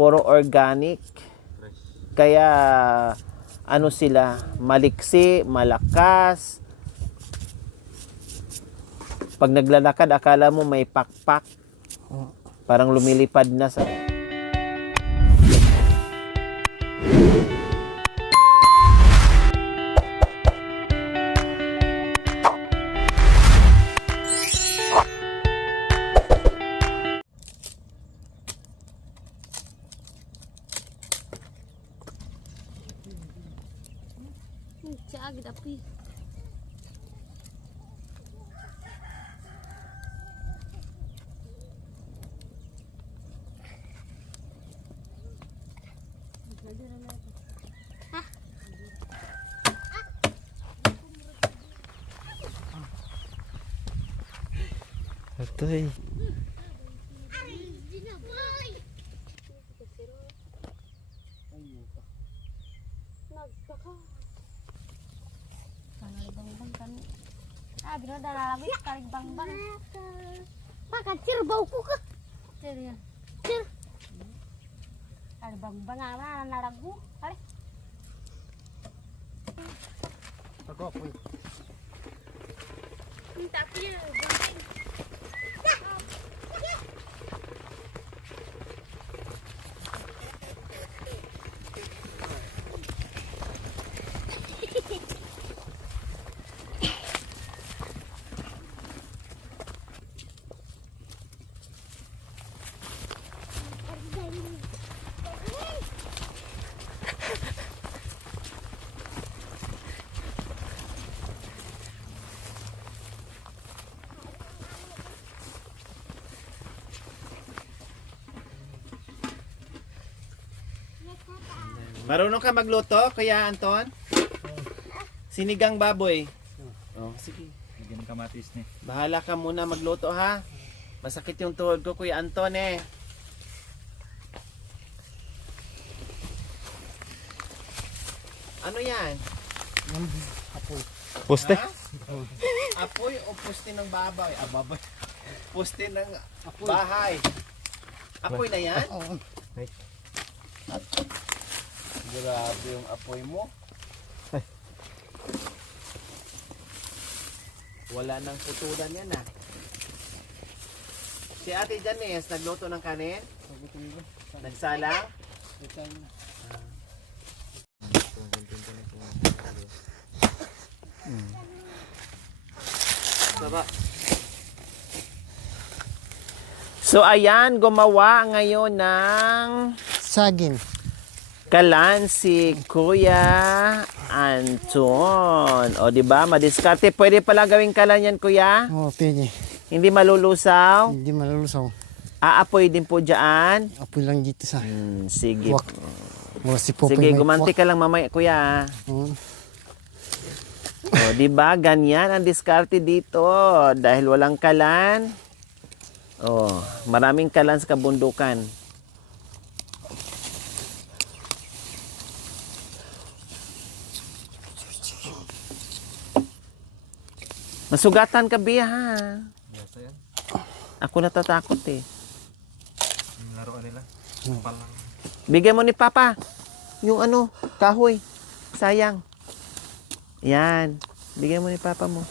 puro organic. Kaya ano sila, maliksi, malakas. Pag naglalakad, akala mo may pakpak. Parang lumilipad na sa... Agad api. Atoy. Bino dah lalawit tarik bang-bang. Makan cir bauku ke? Cir ya. Cir. Tarik bang-bang ana naragu. Tarik. Ako. Minta punya. Marunong ka magluto, Kuya Anton? Sinigang baboy. Oh, sige. Lagyan ng kamatis ni. Bahala ka muna magluto ha. Masakit yung tuhod ko, Kuya Anton eh. Ano yan? Apoy. Poste? Apoy o poste ng baboy? Ah, baboy. Poste ng bahay. Apoy na yan? Oo. Grabe yung apoy mo. Wala nang putulan yan ah. Si Ate Janice, nagluto ng kanin? Nagsalang? Baba. So ayan, gumawa ngayon ng Saging. kalan si Kuya Anton. O di ba? Madiskarte. Pwede pala gawing kalan yan, Kuya? Oo, pwede. Hindi malulusaw. Hindi malulusaw. Aapoy din po dyan. Apoy lang dito sa. Sige. Wak. Wala si Popoy. Sige, may gumanti wak. ka lang mamaya, Kuya. Oo. O, di ba? Ganyan ang diskarte dito. Dahil walang kalan. O, maraming kalan sa kabundukan. Masugatan ka, Bia, ha? Basta yan. Ako natatakot, eh. Yung laruan nila. Palang. Bigyan mo ni Papa yung ano, kahoy. Sayang. Yan. Bigyan mo ni Papa mo.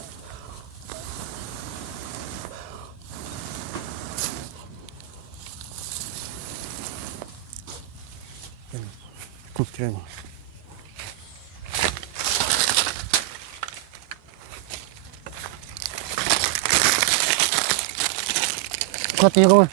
Kutrin. Kutin ko.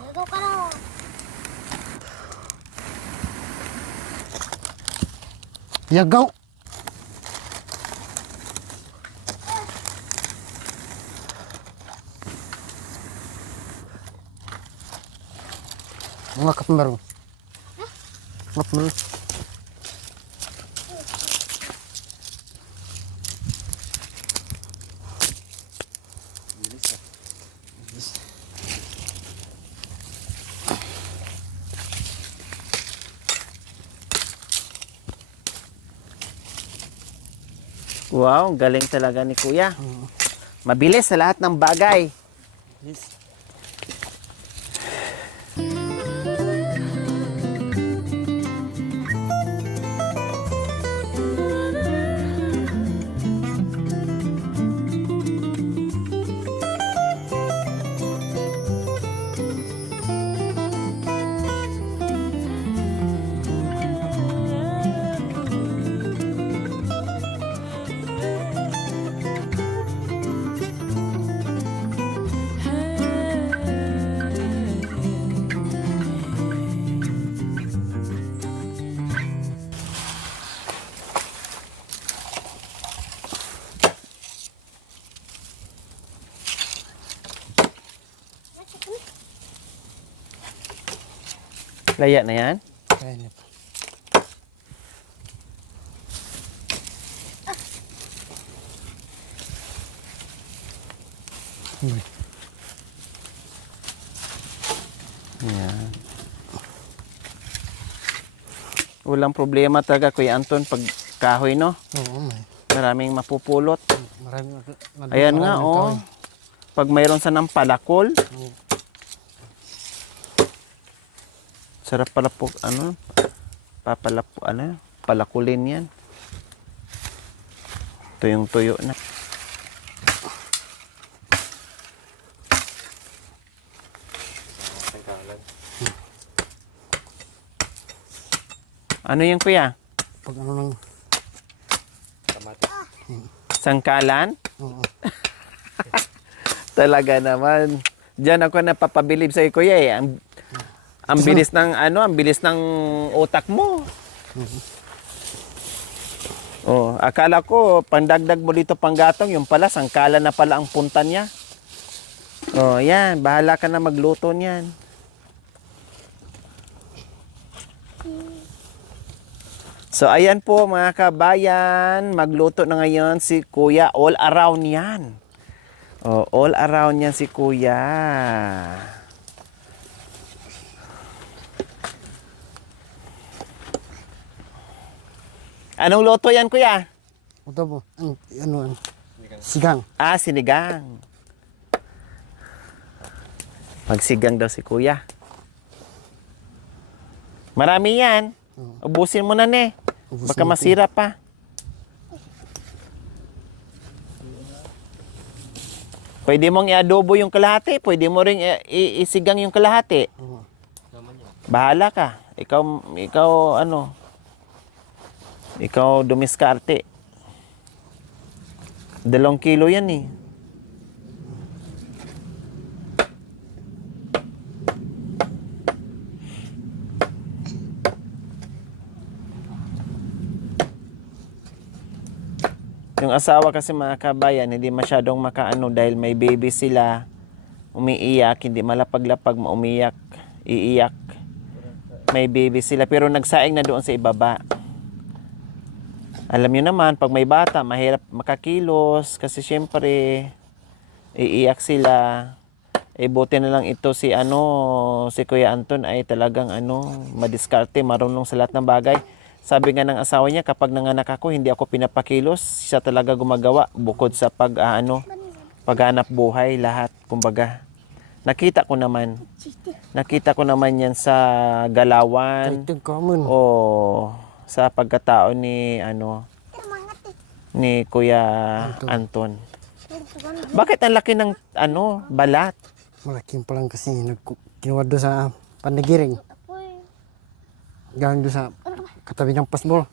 Ito ka na. Yagaw. Mga kapamaro. Kapamaro. Wow, galing talaga ni Kuya. Mabilis sa lahat ng bagay. Please. Laya na yan. Kaya niya po. Yan. Walang problema talaga, Kuya Anton, pag kahoy, no? Oo, may. Maraming mapupulot. Marami. Ayan nga, oh. Pag mayroon sa ng palakol, sarap pala po, palakulin yan. Tuyong-tuyo na. Ano yan, Kuya? Pag ano lang. Sangkalan? Oo. Talaga naman. Diyan ako napapabilib sa Kuya eh. Ang bilis ng ang bilis ng utak mo. Oh, akala ko pandagdag mo dito panggatong, yung pala sangkalan na pala ang punta niya. Oh, yan, bahala ka na magluto niyan. So ayan po mga kabayan, magluto na ngayon si Kuya. All around yan. Oh, all around yan si Kuya. Anong luto yan, Kuya? Ito po. Ano. Sigang. Ah, sinigang. Magsigang daw si Kuya. Marami yan. Ubusin mo na, ne. Ubusin Baka natin. masira pa. Pwede mong i-adobo yung kalahati. Pwede mo ring isigang yung kalahati. Oo. Bahala ka. Ikaw dumiskarte. 2 kilo yan eh. Yung asawa kasi mga kabayan, hindi masyadong makaano dahil may baby sila. Umiiyak, hindi malapag-lapag, maumiyak, iiyak. May baby sila pero nagsaing na doon sa ibaba. Alam niyo naman, pag may bata, mahirap makakilos kasi syempre iiyak sila. Buti na lang ito si Kuya Anton ay talagang madiskarte, marunong sa lahat ng bagay. Sabi nga ng asawa niya, kapag nanganak ako, hindi ako pinapakilos. Siya talaga gumagawa bukod sa paghanap buhay, lahat, kumbaga. Nakita ko naman yan sa galawan. Kahit common. O sa pagkatao ni Kuya Anton. Bakit ang laki ng balat? Malaking pa lang kasi kinuha doon sa panagiring. Galing doon sa katabi ng pasbol.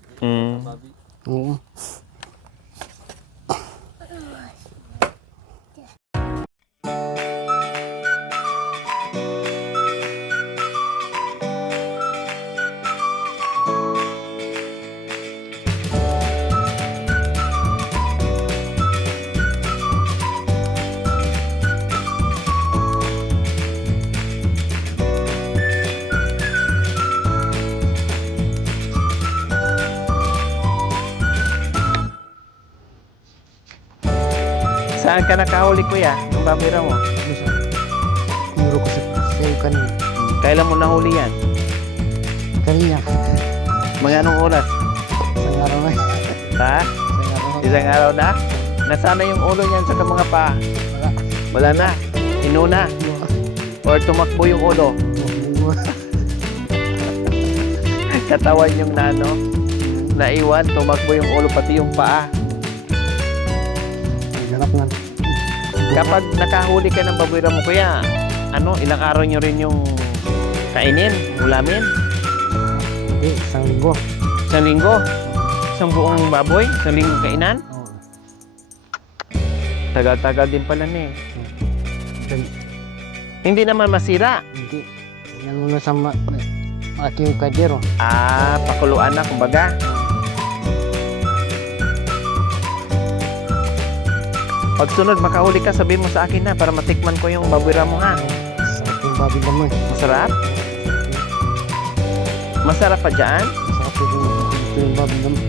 Oo. Saan ka nakahuli, Kuya? Nung babira mo? Doon sa kumuro ko sa sayo kanina. Kailan mo nahuli yan? Kanina. Mga anong oras? Sa araw na. Ha? Sa araw na. Isang araw na? Nasana yung ulo niyan sa mga paa? Wala. Wala na. Inuna. Or tumakbo yung ulo. Katawan yung nano. Naiwan. Tumakbo yung ulo pati yung paa. Ganap na. Kapag nakahuli ka ng baboy ramo kuya, ilang araw nyo rin yung kainin, ulamin? Hindi, isang linggo. Isang linggo? Isang buong baboy? Isang linggo kainan? Oo. Tagal-tagal din pala ni. Gan- Hindi naman masira. Hindi. Yan muna sa aking kadero. Pakuluan na kumbaga. Pag sunod makahuli ka, sabihin mo sa akin na para matikman ko yung baboy ramo ha. Sa aking babi naman. Masarap? Masarap pa dyan? Masarap yung babi naman.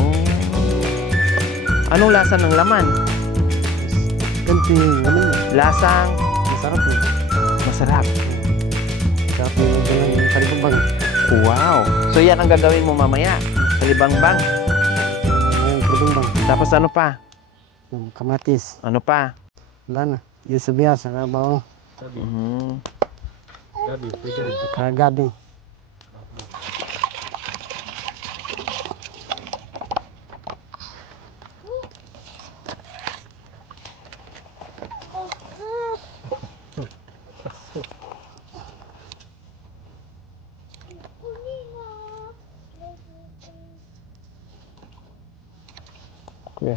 Oh. Anong lasa ng laman? Ganito yung naman niya. Lasang Masarap yun. masarap. Masarap yung kalibang. Wow. So yan ang gagawin mo mamaya. Kalibangbang. Yung kalibang. Tapos ano pa? Yung kamatis. Ano pa? Wala na. Yung sabiya sa bawang. Mhm. Kagabi. Kuya.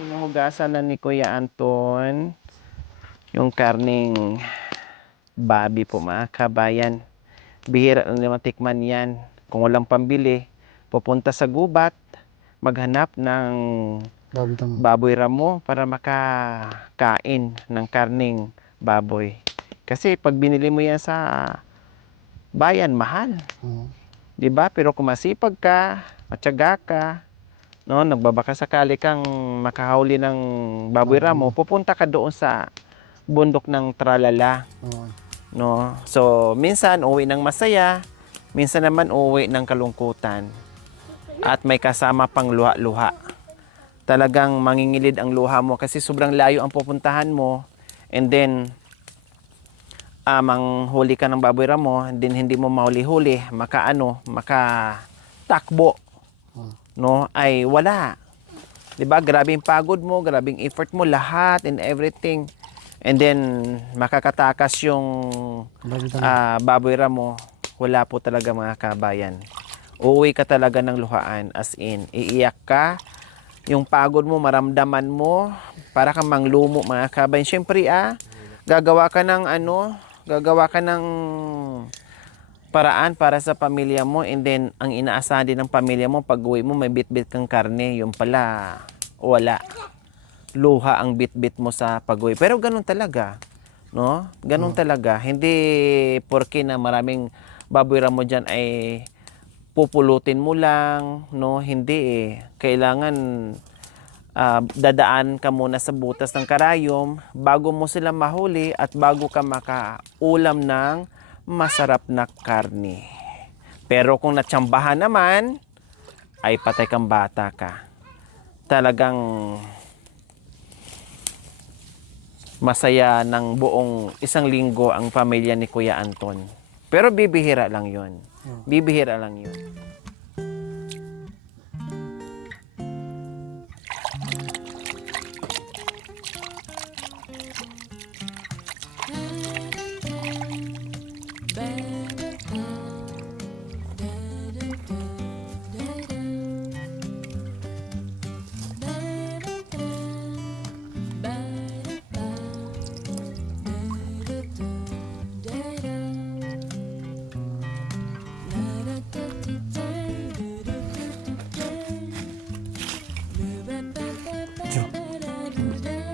Hinuhugasan na ni Kuya Anton yung karning babi po mga kabayan. Bihira na matikman yan. Kung walang pambili, pupunta sa gubat, maghanap ng Babi naman. baboy ramo para makakain ng karning baboy. Kasi pag binili mo yan sa bayan, mahal. Oo. 'Di ba? Pero kung masipag ka, matyaga ka, no, nagbabaka sakali kang makahuli ng baboy ramo, pupunta ka doon sa bundok ng Tralala, Oo. no. So, minsan uwi ng masaya, minsan naman uwi ng kalungkutan. At may kasama pang luha-luha. Talagang mangingilid ang luha mo kasi sobrang layo ang pupuntahan mo, and then manghuli ka ng baboy ramo, and then hindi mo mahuli-huli, makatakbo, no, ay wala. 'Di ba? Grabing pagod mo, grabing effort mo, lahat and everything. And then makakatakas yung Babi naman. baboy ramo, wala po talaga mga kabayan. Uuwi ka talaga ng luhaan, as in, iiyak ka, yung pagod mo, maramdaman mo, para kang manglumo mga kabayan. Siyempre, gagawa ka ng paraan para sa pamilya mo, and then ang inaasahan din ng pamilya mo, pag uwi mo, may bit-bit kang karne, yung pala, wala. Luha ang bit-bit mo sa pag-uwi. Pero ganun talaga, no? Ganun talaga. Hindi porke na maraming baboy ramo dyan ay pupulutin mo lang, no? Hindi eh. Kailangan dadaan ka muna sa butas ng karayom bago mo sila mahuli at bago ka makaulam ng masarap na karne. Pero kung natsambahan naman, ay patay kang bata ka. Talagang masaya ng buong isang linggo ang pamilya ni Kuya Anton. Pero bibihira lang yun. Bibihira lang yun.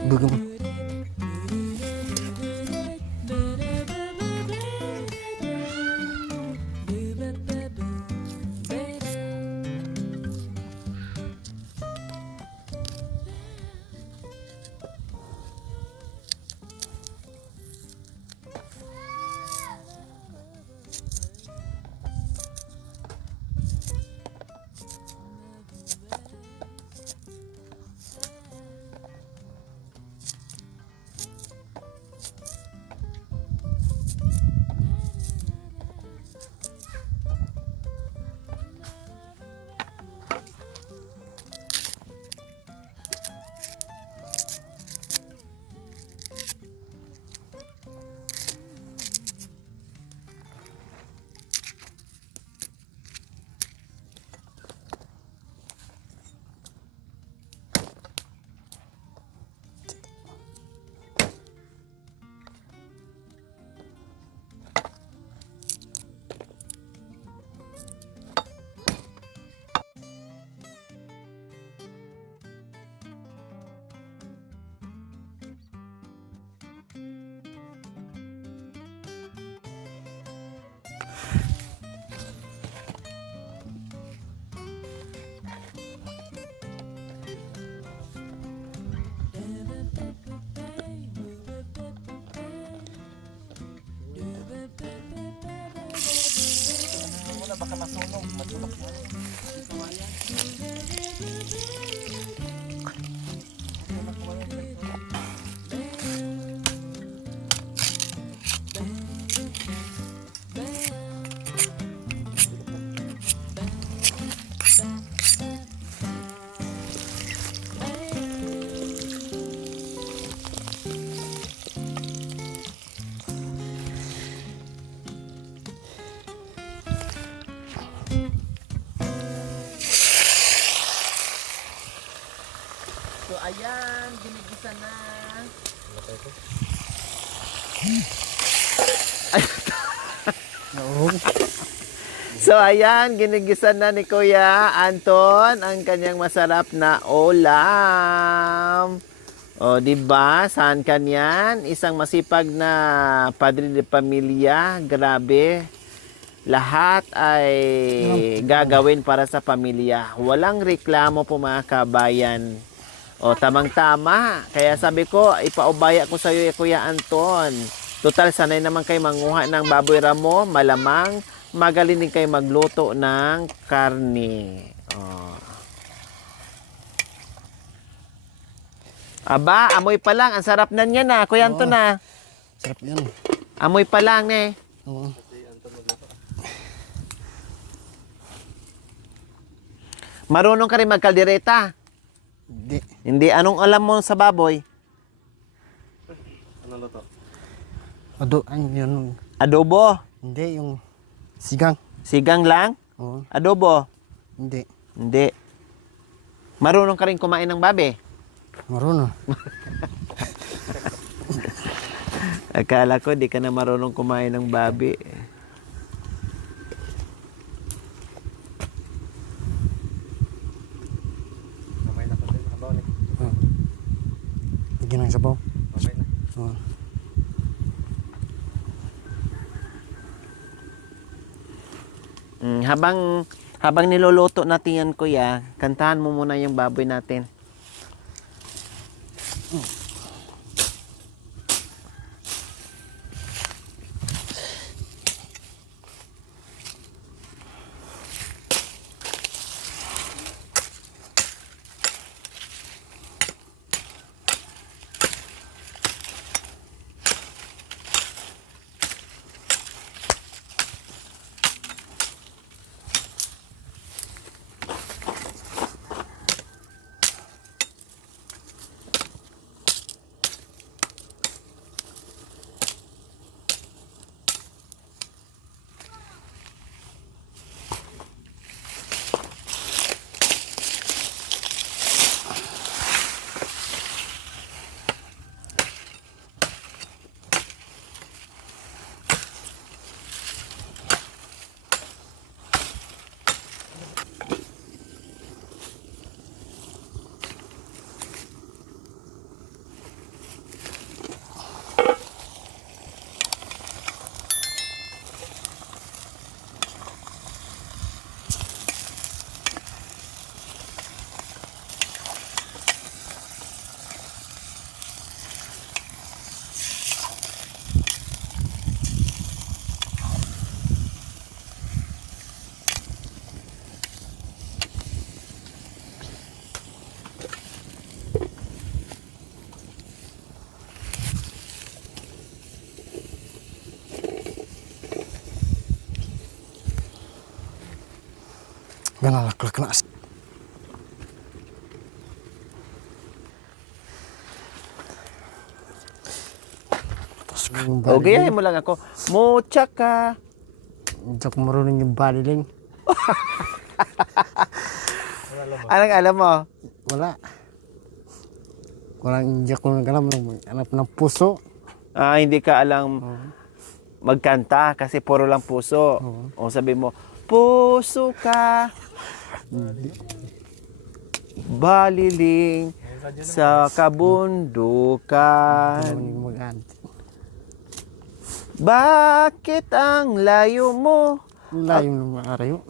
Bugam. Baka masunog, matulog na. So ayan, ginigisa na. Oo. So ayan, ginigisa na ni Kuya Anton ang kanyang masarap na ulam. O, di ba? Saan kanyan? Isang masipag na padre de pamilya. Grabe. Lahat ay gagawin para sa pamilya. Walang reklamo po mga kabayan. O, tamang-tama. Kaya sabi ko, ipaubaya ko sa iyo, Kuya Anton. Total, sanay naman kayo manguha ng baboy ramo. Malamang, magaling din kayo magluto ng karne. O. Aba, amoy pa lang. Ang sarap na niya na, Kuya Anton na. Sarap yan. Amoy pa lang eh. Oo. Marunong ka rin magkaldereta. Hindi. Hindi. Anong alam mo sa baboy? Yun. Adobo. Hindi, yung sigang. Sigang lang. Oo. Adobo. Hindi. Hindi. Marunong ka rin kumain ng babe? Marunong. Akala ko di ka na marunong kumain ng babi. Lagyan ng sabaw. Oo. Habang niluluto natin yan, Kuya, kantahan mo muna yung baboy natin. Ganalaklak na. O, gayahin mo lang ako. Mochaka. Hindi ako marunong yung baliling. Anong alam mo? Wala. Walang hindi ako nag-alam. Hanap ng puso. Hindi ka alam magkanta kasi puro lang puso. O sabi mo, puso ka. Baliling sa kabundukan. Marunong mag-anti. Bakit ang layo mo? Layo ng mga arayo.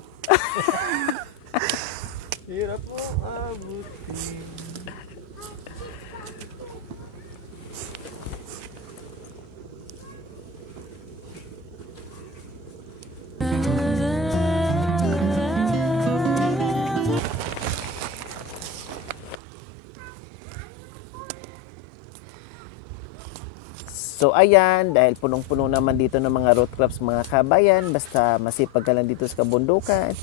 Hirap mo abutin. So ayan, dahil punong-puno naman dito ng mga root crops mga kabayan, basta masipag ka lang dito sa kabundukan.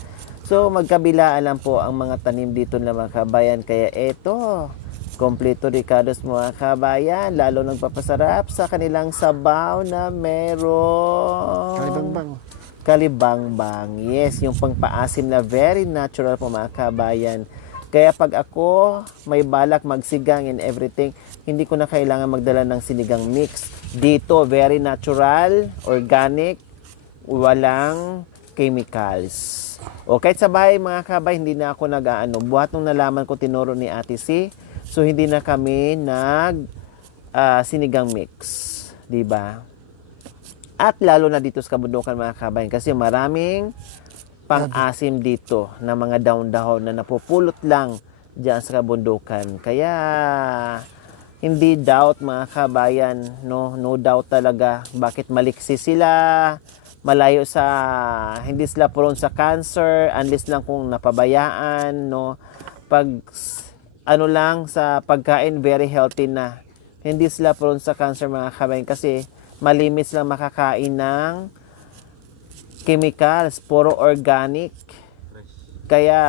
So magkabilaan lang po ang mga tanim dito ng mga kabayan. Kaya eto, kompleto ricados mga kabayan, lalo nagpapasarap sa kanilang sabaw na meron Kalibangbang. kalibangbang. Yes, yung pangpaasim na very natural po mga kabayan. Kaya pag ako may balak magsigang and everything, hindi ko na kailangan magdala ng sinigang mix. Dito, very natural, organic, walang chemicals. O kahit sa bahay mga kabay, hindi na ako nag-aano. Buhat nung nalaman ko, tinuro ni Ate C. So hindi na kami sinigang mix. Diba? At lalo na dito sa kabundukan mga kabayan kasi maraming pang-asim dito na mga dahon-dahon na napupulot lang diyan sa kabundukan. Kaya hindi doubt mga kabayan, no doubt talaga bakit maliksi sila, malayo sa hindi sila prone sa cancer unless lang kung napabayaan, no. Pag ano lang sa pagkain very healthy na. Hindi sila prone sa cancer mga kabayan kasi malimis lang makakain ng chemicals, puro organic. Kaya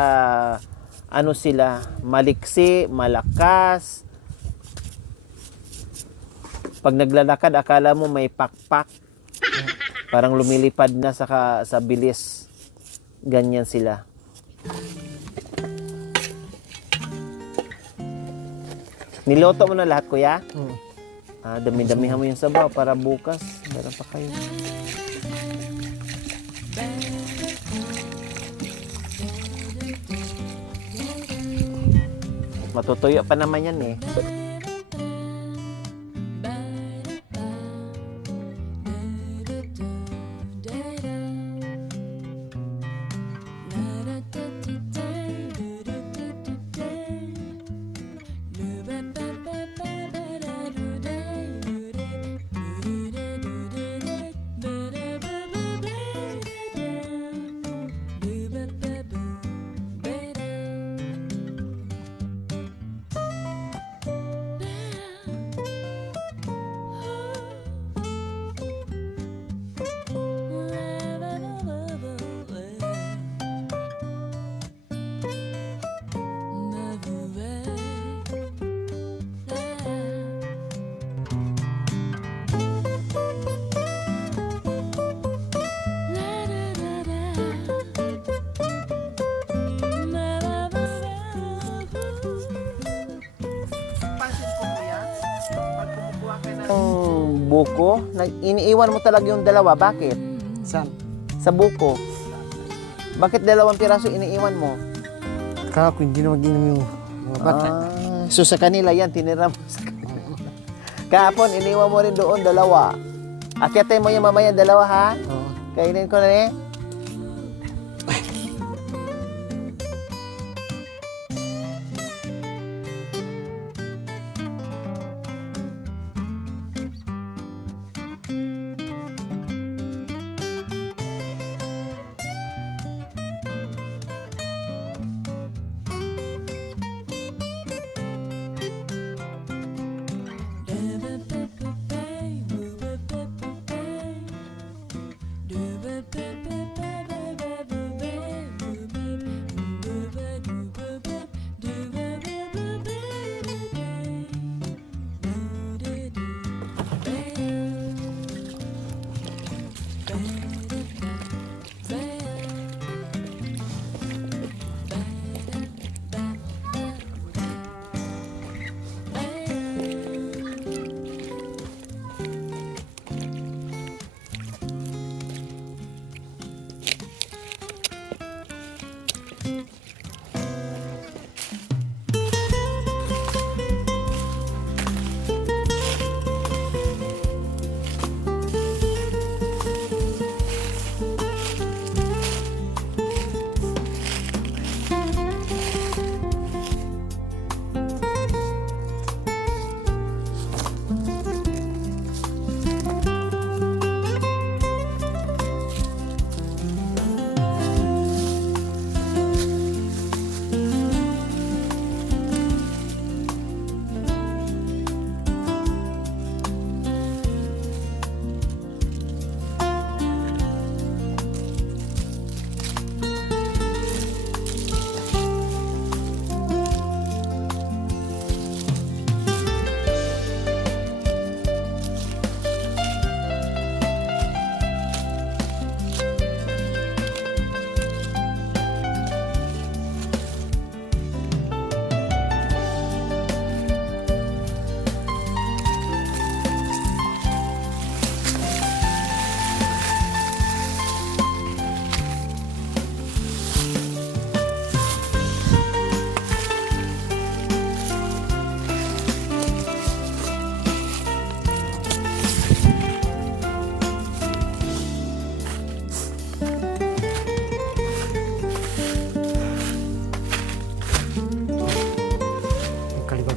ano sila, maliksi, malakas. Pag naglalakad, akala mo may pakpak. Parang lumilipad na sa bilis. Ganyan sila. Niloto mo na lahat, kuya? Dami-damihan mo yung sabaw para bukas. Meron pa kayo. Matutuyo pa naman yan eh. Ang buko, iniiwan mo talaga yung dalawa. Bakit? Saan? Sa buko. Bakit 2 piraso iniiwan mo? Kaya ko hindi na mag-inom yung mga bata. So sa kanila yan, tinira mo sa kanila. Kahapon, iniwan mo rin doon 2. Akyatin mo yung mamaya 2 ha? Oo. Kainin ko na eh.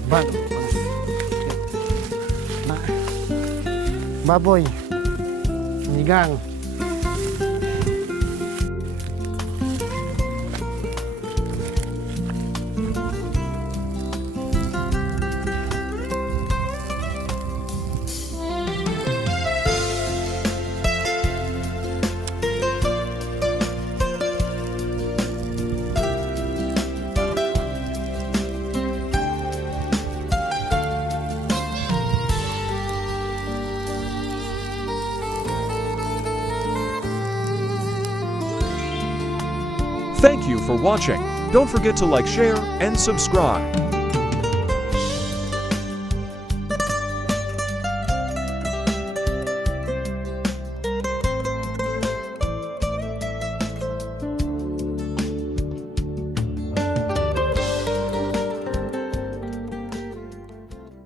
Ban. Baboy. Sinigang. Thank you for watching. Don't forget to like, share, and subscribe.